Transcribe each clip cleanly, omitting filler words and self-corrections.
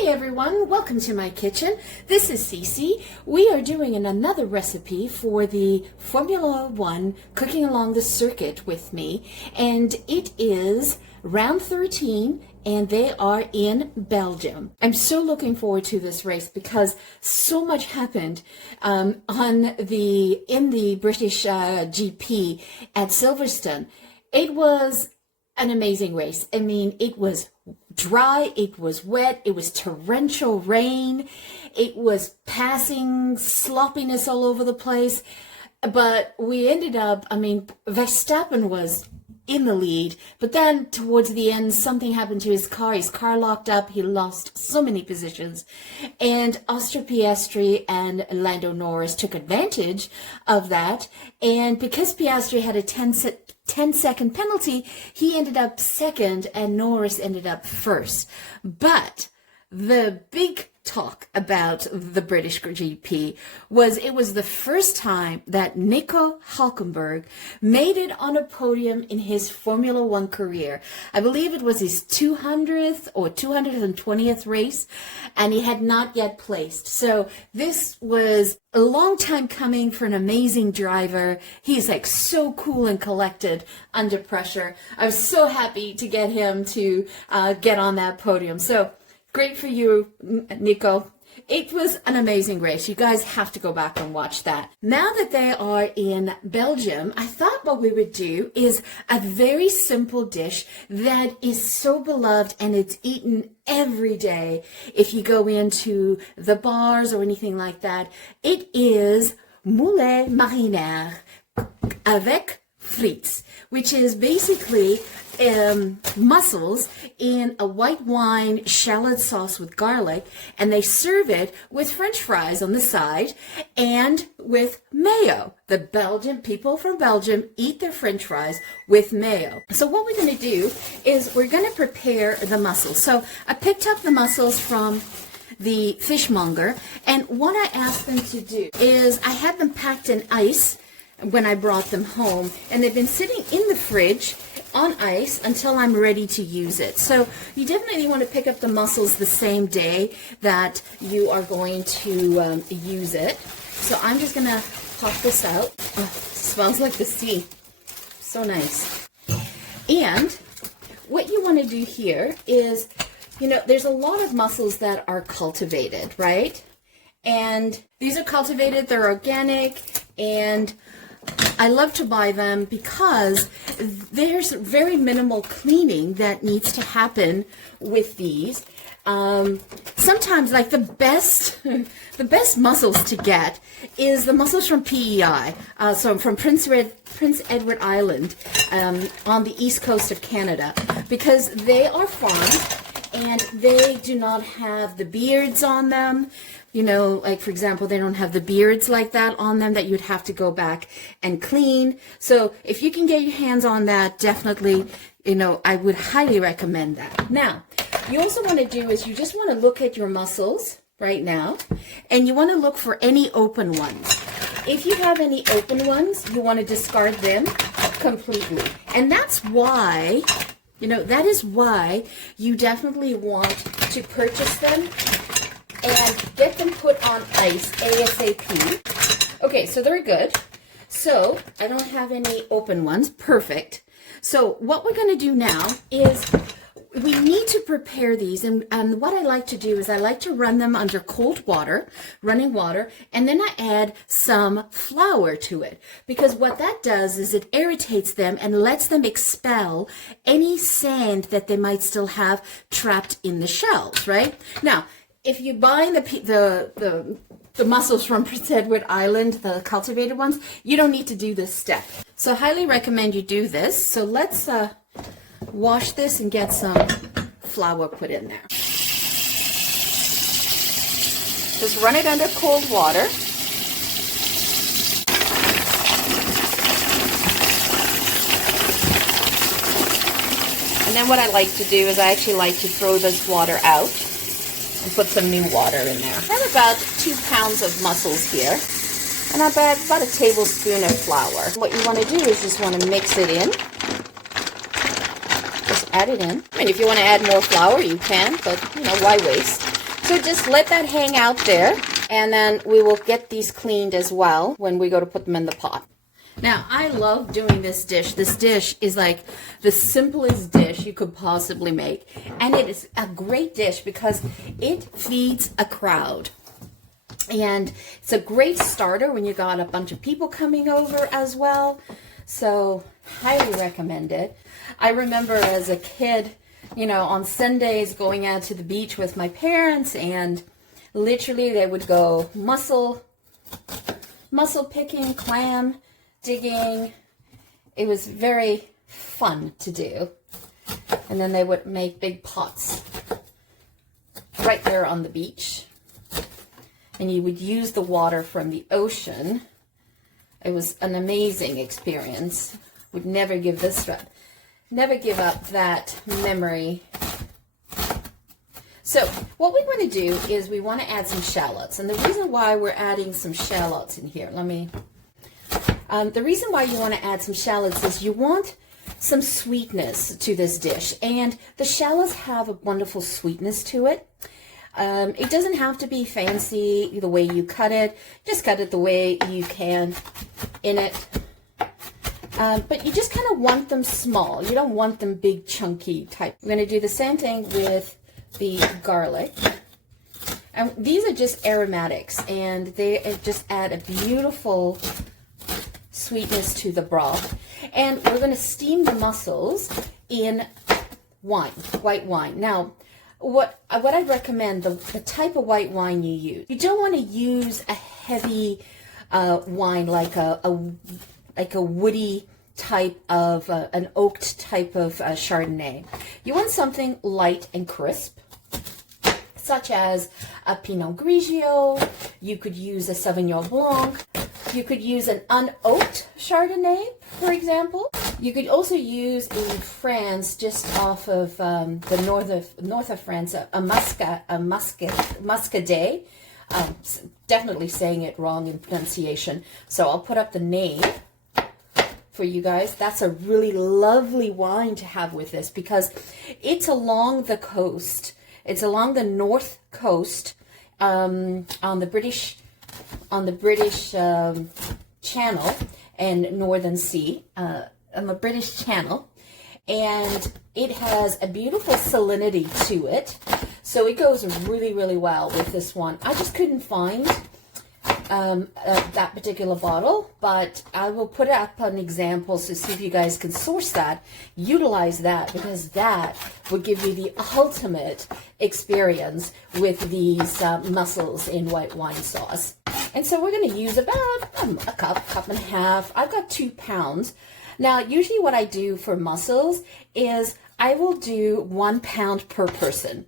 Hey everyone, welcome to my kitchen. This is Cece. We are doing another recipe for the Formula One Cooking Along the Circuit with me, and it is round 13 and they are in Belgium. I'm so looking forward to this race because so much happened in the British GP at Silverstone. It was an amazing race. I mean, it was dry, it was wet, it was torrential rain, it was passing sloppiness all over the place, but we ended up, Verstappen was in the lead, but then towards the end something happened to his car locked up, he lost so many positions, and Oscar Piastri and Lando Norris took advantage of that, and because Piastri had a 10-second penalty, he ended up second and Norris ended up first. But the big talk about the British GP was it was the first time that Nico Hülkenberg made it on a podium in his Formula One career. I believe it was his 200th or 220th race, and he had not yet placed. So this was a long time coming for an amazing driver. He's like so cool and collected under pressure. I was so happy to get him to get on that podium. So great for you, Nico. It was an amazing race. You guys have to go back and watch that. Now that they are in Belgium, I thought what we would do is a very simple dish that is so beloved and it's eaten every day if you go into the bars or anything like that. It is Moules Marinières avec frites, which is basically mussels in a white wine shallot sauce with garlic, and they serve it with French fries on the side and with mayo. The Belgian people from Belgium eat their French fries with mayo. So what we're going to do is we're going to prepare the mussels. So I picked up the mussels from the fishmonger, and what I asked them to do is I had them packed in ice when I brought them home, and they've been sitting in the fridge on ice until I'm ready to use it. So you definitely want to pick up the mussels the same day that you are going to use it. So I'm just gonna pop this out. Oh, smells like the sea. So nice. And what you want to do here is, there's a lot of mussels that are cultivated, right? And these are cultivated, they're organic, and I love to buy them because there's very minimal cleaning that needs to happen with these. Sometimes, like the best mussels to get is the mussels from PEI, so from Prince Edward Island on the east coast of Canada, because they are farmed and they do not have the beards on them. Like for example, they don't have the beards like that on them that you'd have to go back and clean. So if you can get your hands on that, definitely, I would highly recommend that. Now, you also want to do is you just want to look at your mussels right now, and you want to look for any open ones. If you have any open ones, you want to discard them completely. And that's why, that is why you definitely want to purchase them and get them put on ice ASAP. Okay, so they're good. So I don't have any open ones. Perfect. So what we're going to do now is we need to prepare these, and what I like to do is I like to run them under cold water, running water, and then I add some flour to it, because what that does is it irritates them and lets them expel any sand that they might still have trapped in the shells, right? Now, if you buy the mussels from Prince Edward Island, the cultivated ones, you don't need to do this step. So I highly recommend you do this. So let's wash this and get some flour put in there. Just run it under cold water. And then what I like to do is I actually like to throw this water out and put some new water in there. I have about 2 pounds of mussels here, and about a tablespoon of flour. What you want to do is just want to mix it in. Just add it in. I mean, if you want to add more flour, you can, but why waste? So just let that hang out there, and then we will get these cleaned as well when we go to put them in the pot. Now, I love doing this dish. This dish is like the simplest dish you could possibly make. And it is a great dish because it feeds a crowd. And it's a great starter when you got a bunch of people coming over as well. So, highly recommend it. I remember as a kid, you know, on Sundays going out to the beach with my parents, and literally they would go mussel picking, clam digging. It was very fun to do. And then they would make big pots right there on the beach. And you would use the water from the ocean. It was an amazing experience. Would never give up that memory. So what we want to do is we want to add some shallots. And the reason why we're adding some shallots in here, the reason why you want to add some shallots is you want some sweetness to this dish. And the shallots have a wonderful sweetness to it. It doesn't have to be fancy the way you cut it. Just cut it the way you can in it. But you just kind of want them small. You don't want them big, chunky type. I'm going to do the same thing with the garlic. And these are just aromatics, and they just add a beautiful sweetness to the broth. And we're going to steam the mussels in wine, white wine. Now, what I recommend, the type of white wine you use. You don't want to use a heavy wine like a woody type of, an oaked type of Chardonnay. You want something light and crisp, such as a Pinot Grigio. You could use a Sauvignon Blanc. You could use an unoaked Chardonnay, for example. You could also use in France, just off of the north of France, a Muscadet. Definitely saying it wrong in pronunciation. So I'll put up the name for you guys. That's a really lovely wine to have with this because it's along the coast. It's along the north coast on the British Channel and Northern Sea, on the British Channel, and it has a beautiful salinity to it, so it goes really, really well with this one. I just couldn't find that particular bottle, but I will put up an example to see if you guys can source that, utilize that, because that would give you the ultimate experience with these mussels in white wine sauce. And so we're going to use about a cup and a half. I've got 2 pounds. Now, usually what I do for mussels is I will do 1 pound per person.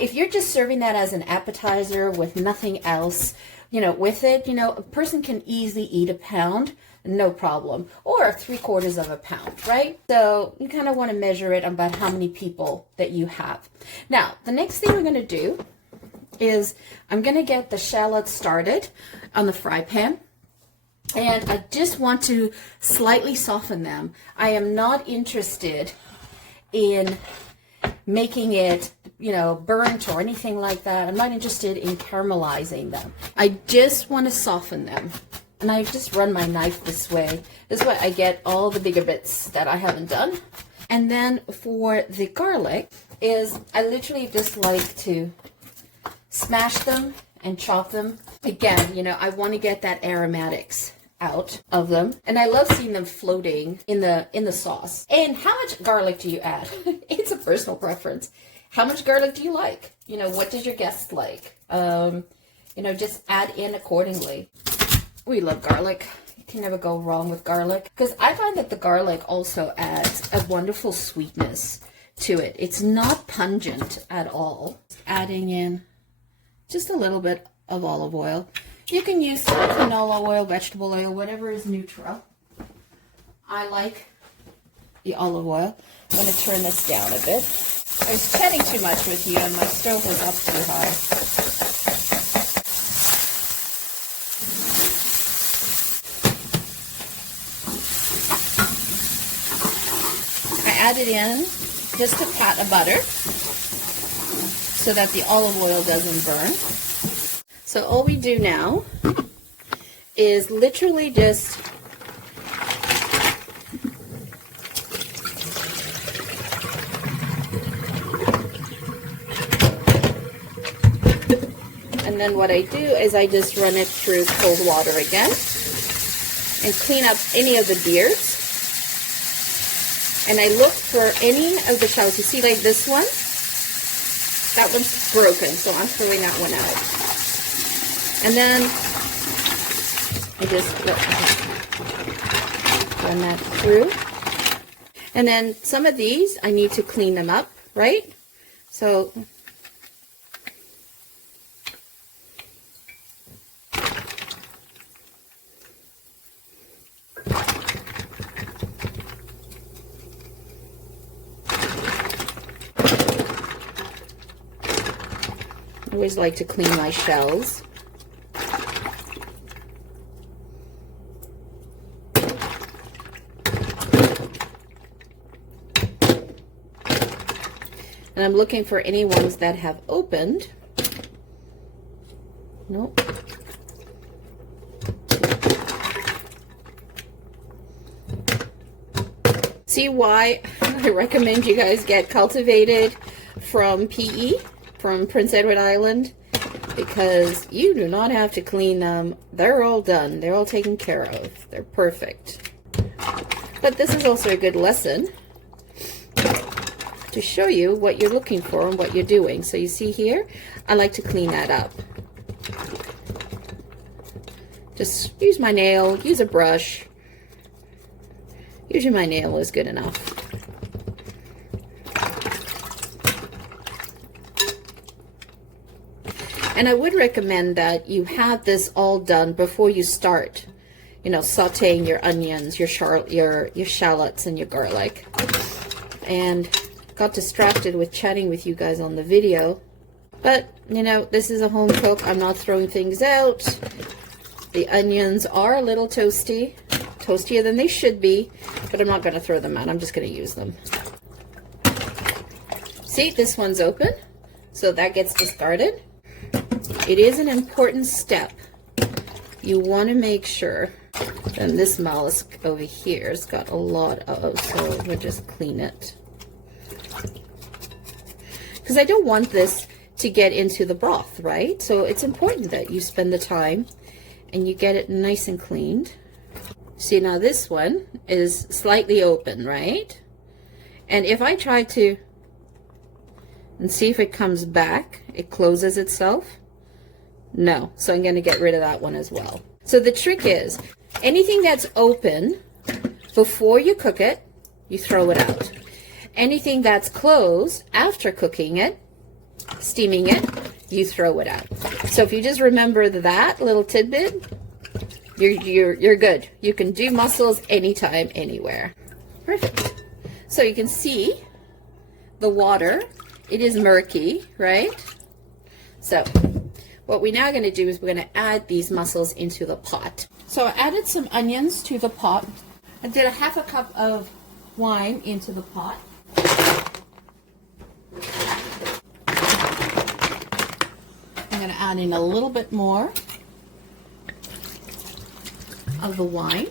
If you're just serving that as an appetizer with nothing else, you know, with it, you know, a person can easily eat 1 pound, no problem, or 3/4 of a pound, right? So you kind of want to measure it about how many people that you have. Now, the next thing we're going to do is I'm going to get the shallots started on the fry pan. And I just want to slightly soften them. I am not interested in making it, you know, burnt or anything like that. I'm not interested in caramelizing them. I just want to soften them. And I just run my knife this way. This way I get all the bigger bits that I haven't done. And then for the garlic is I literally just like to smash them and chop them. Again, you know, I want to get that aromatics out of them, and I love seeing them floating in the sauce. And how much garlic do you add? It's a personal preference. How much garlic do you like? You know, what does your guest like? You know, just add in accordingly. We love garlic. You can never go wrong with garlic, because I find that the garlic also adds a wonderful sweetness to it. It's not pungent at all. Adding in just a little bit of olive oil. You can use canola oil, vegetable oil, whatever is neutral. I like the olive oil. I'm going to turn this down a bit. I was chatting too much with you and my stove was up too high. I added in just a pat of butter. so that the olive oil doesn't burn. So all we do now is literally just and then what I do is I just run it through cold water again and clean up any of the beards. And I look for any of the shells. You see, like this one? That one's broken, so I'm throwing that one out. And then I just run that through. And then some of these, I need to clean them up, right? So I always like to clean my shells. And I'm looking for any ones that have opened. Nope. See why I recommend you guys get cultivated from PE, from Prince Edward Island, because you do not have to clean them. They're all done. They're all taken care of. They're perfect. But this is also a good lesson to show you what you're looking for and what you're doing. So you see here, I like to clean that up. Just use my nail, use a brush. Usually my nail is good enough. And I would recommend that you have this all done before you start, you know, sauteing your onions, your shallots, and your garlic. And got distracted with chatting with you guys on the video. But, you know, this is a home cook. I'm not throwing things out. The onions are a little toasty, toastier than they should be, but I'm not going to throw them out. I'm just going to use them. See, this one's open, so that gets discarded. It is an important step. You want to make sure. And this mollusk over here has got a lot of, so we'll just clean it. Because I don't want this to get into the broth, right? So it's important that you spend the time and you get it nice and cleaned. See, now this one is slightly open, right? And if I try to, and see if it comes back, it closes itself. No, so I'm going to get rid of that one as well. So the trick is, anything that's open, before you cook it, you throw it out. Anything that's closed after cooking it, steaming it, you throw it out. So if you just remember that little tidbit, you're good. You can do mussels anytime, anywhere. Perfect. So you can see the water. It is murky, right? So what we're now going to do is we're going to add these mussels into the pot. So I added some onions to the pot. I did a half a cup of wine into the pot. I'm going to add in a little bit more of the wine.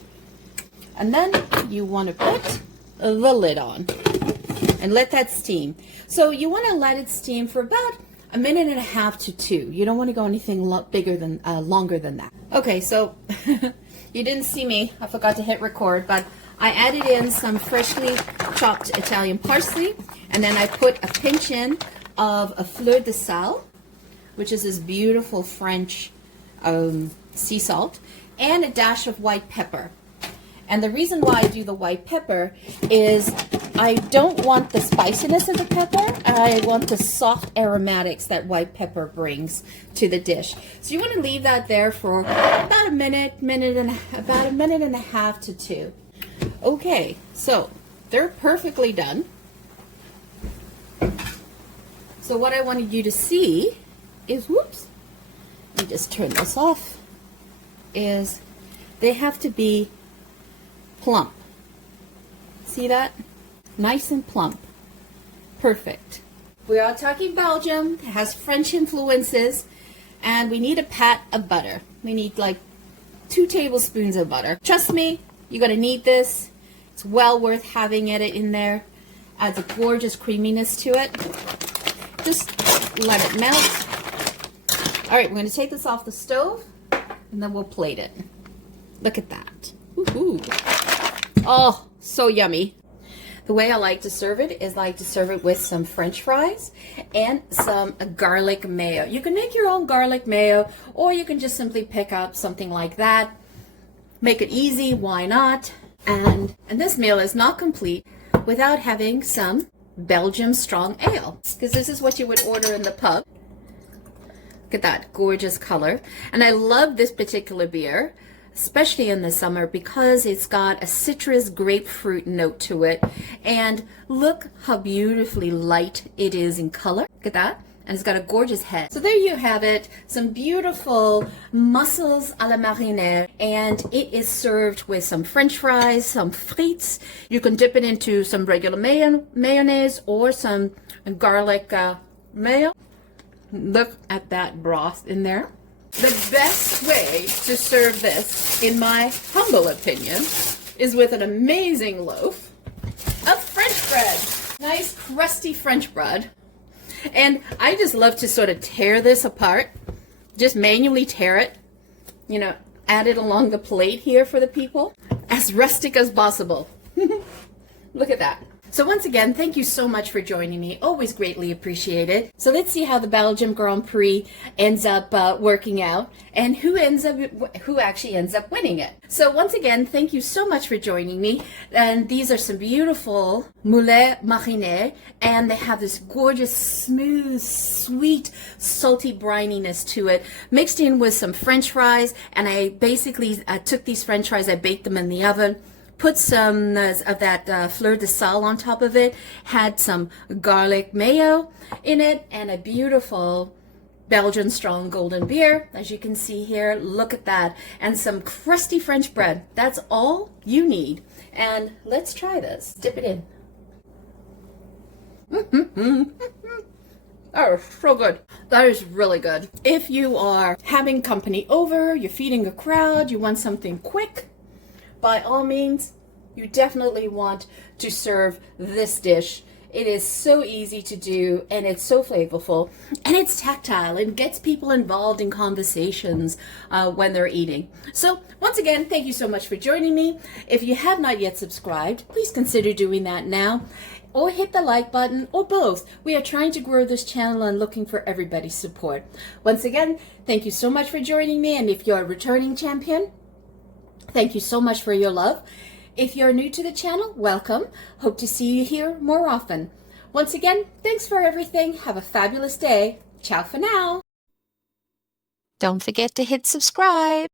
And then you want to put the lid on and let that steam. So you want to let it steam for about a minute and a half to 2. You don't want to go anything longer than that. Okay, so you didn't see me. I forgot to hit record, but I added in some freshly chopped Italian parsley, and then I put a pinch in of a fleur de sel, which is this beautiful French sea salt, and a dash of white pepper. And the reason why I do the white pepper is I don't want the spiciness of the pepper. I want the soft aromatics that white pepper brings to the dish. So you want to leave that there for about a minute and a half to 2. Okay, so they're perfectly done. So what I wanted you to see is, whoops, let me just turn this off, is they have to be plump. See that? Nice and plump. Perfect. We are talking Belgium. It has French influences. And we need a pat of butter. We need like 2 tablespoons of butter. Trust me, you're going to need this. It's well worth having it in there. Adds a gorgeous creaminess to it. Just let it melt. All right, we're going to take this off the stove and then we'll plate it. Look at that. Woohoo. Oh, so yummy. The way I like to serve it is like to serve it with some French fries and some garlic mayo. You can make your own garlic mayo, or you can just simply pick up something like that. Make it easy, why not? And this meal is not complete without having some Belgian strong ale, because this is what you would order in the pub. Look at that gorgeous color. And I love this particular beer, especially in the summer, because it's got a citrus grapefruit note to it. And look how beautifully light it is in color. Look at that. And it's got a gorgeous head. So there you have it, some beautiful mussels à la marinière, and it is served with some French fries, some frites. You can dip it into some regular mayonnaise or some garlic mayo. Look at that broth in there. The best way to serve this, in my humble opinion, is with an amazing loaf of French bread. Nice crusty French bread. And I just love to sort of tear this apart, just manually tear it, you know, add it along the plate here for the people, as rustic as possible. Look at that. So once again, thank you so much for joining me. Always greatly appreciated. So let's see how the Belgian Grand Prix ends up working out, and who actually ends up winning it. So once again, thank you so much for joining me. And these are some beautiful Moules Marinières, and they have this gorgeous, smooth, sweet, salty brininess to it, mixed in with some French fries. And I basically took these French fries, I baked them in the oven, put some of that fleur de sel on top of it, had some garlic mayo in it, and a beautiful Belgian strong golden beer, as you can see here. Look at that. And some crusty French bread. That's all you need. And let's try this. Dip it in. Oh, so good. That is really good. If you are having company over, you're feeding a crowd, you want something quick, by all means, you definitely want to serve this dish. It is so easy to do, and it's so flavorful, and it's tactile and gets people involved in conversations when they're eating. So once again, thank you so much for joining me. If you have not yet subscribed, please consider doing that now, or hit the like button, or both. We are trying to grow this channel and looking for everybody's support. Once again, thank you so much for joining me, and if you're a returning champion, thank you so much for your love. If you're new to the channel, welcome. Hope to see you here more often. Once again, thanks for everything. Have a fabulous day. Ciao for now. Don't forget to hit subscribe.